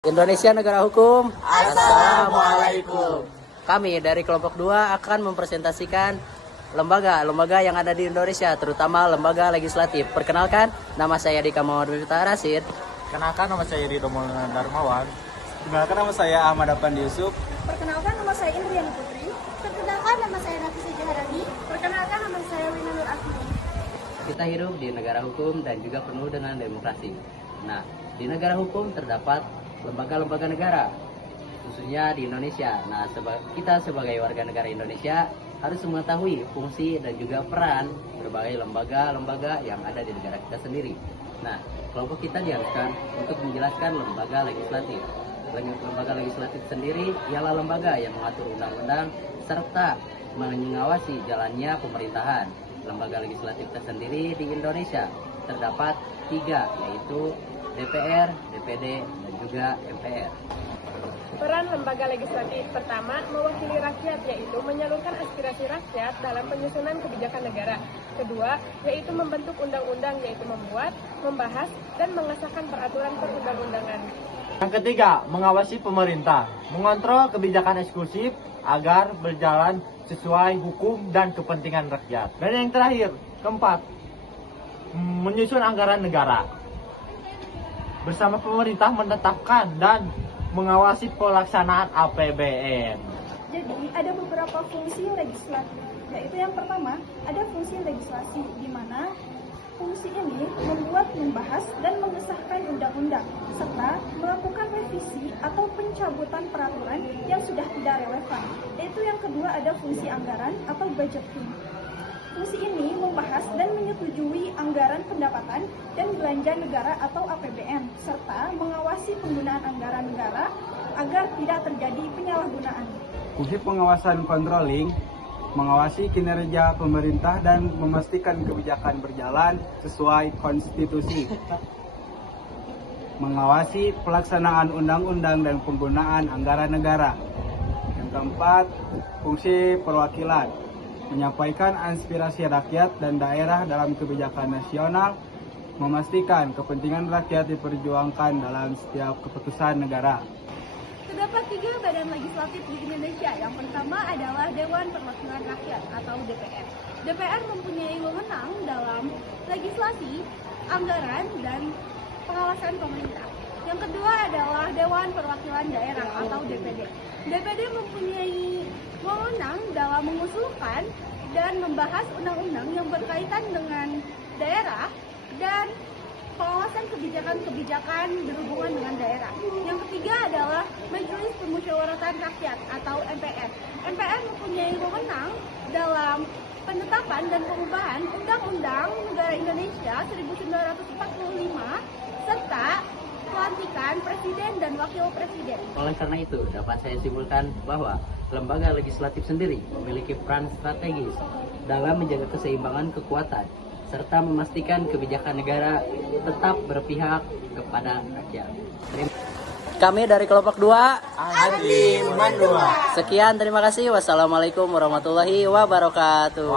Indonesia negara hukum. Assalamualaikum. Kami dari kelompok 2 akan mempresentasikan lembaga-lembaga yang ada di Indonesia, terutama lembaga legislatif. Perkenalkan, nama saya Dika Muhammad Miftah Rasid. Kenalkan, nama saya Ridho Maulana Darmawan. Kenalkan, nama saya Ahmad Afandi Yusuf. Perkenalkan, nama saya Indriani Putri. Perkenalkan, nama saya Nafisa Jaharani. Perkenalkan, nama saya Wina Nur Ahmad. Kita hidup di negara hukum dan juga penuh dengan demokrasi. Nah, di negara hukum terdapat lembaga-lembaga negara, khususnya di Indonesia. Nah, kita sebagai warga negara Indonesia harus mengetahui fungsi dan juga peran berbagai lembaga-lembaga yang ada di negara kita sendiri. Nah, kelompok kita diharuskan untuk menjelaskan lembaga legislatif. Lembaga legislatif sendiri ialah lembaga yang mengatur undang-undang serta mengawasi jalannya pemerintahan. Lembaga legislatif tersendiri di Indonesia terdapat 3, yaitu DPR, DPD, dan juga MPR. Peran lembaga legislatif pertama mewakili rakyat, yaitu menyalurkan aspirasi rakyat dalam penyusunan kebijakan negara. Kedua, yaitu membentuk undang-undang, yaitu membuat, membahas, dan mengesahkan peraturan perundang-undangan. Yang ketiga, mengawasi pemerintah, mengontrol kebijakan eksklusif agar berjalan sesuai hukum dan kepentingan rakyat. Dan yang terakhir, keempat, menyusun anggaran negara. Bersama pemerintah menetapkan dan mengawasi pelaksanaan APBN. Jadi, ada beberapa fungsi legislatif. Yaitu yang pertama, ada fungsi legislasi, di mana fungsi ini membuat, membahas, dan mengesahkan undang-undang, serta melakukan revisi atau pencabutan peraturan yang sudah tidak relevan. Yaitu yang kedua, ada fungsi anggaran atau budgeting. Fungsi ini membahas dan menyetujui anggaran pendapatan dan belanja negara atau APBN, serta mengawasi penggunaan anggaran negara agar tidak terjadi penyalahgunaan. Fungsi pengawasan controlling, mengawasi kinerja pemerintah dan memastikan kebijakan berjalan sesuai konstitusi. Mengawasi pelaksanaan undang-undang dan penggunaan anggaran negara. Yang keempat, fungsi perwakilan, menyampaikan aspirasi rakyat dan daerah dalam kebijakan nasional, memastikan kepentingan rakyat diperjuangkan dalam setiap keputusan negara. Terdapat 3 badan legislatif di Indonesia. Yang pertama adalah Dewan Perwakilan Rakyat atau DPR. DPR mempunyai wewenang dalam legislasi, anggaran, dan pengawasan pemerintah. Yang kedua adalah Dewan Perwakilan Daerah atau DPD. DPD mempunyai wewenang dalam mengusulkan dan membahas undang-undang yang berkaitan dengan daerah dan pengawasan kebijakan-kebijakan berhubungan dengan daerah. Yang ketiga adalah Majelis Permusyawaratan Rakyat atau MPR. MPR mempunyai wewenang dalam penetapan dan pengubahan Undang-Undang Negara Indonesia 1945 serta pelantikan Presiden dan Wakil Presiden. Oleh karena itu, dapat saya simpulkan bahwa lembaga legislatif sendiri memiliki peran strategis dalam menjaga keseimbangan kekuatan serta memastikan kebijakan negara tetap berpihak kepada rakyat. Kami dari kelompok 2 Adli Mandua. Sekian, terima kasih. Wassalamualaikum warahmatullahi wabarakatuh.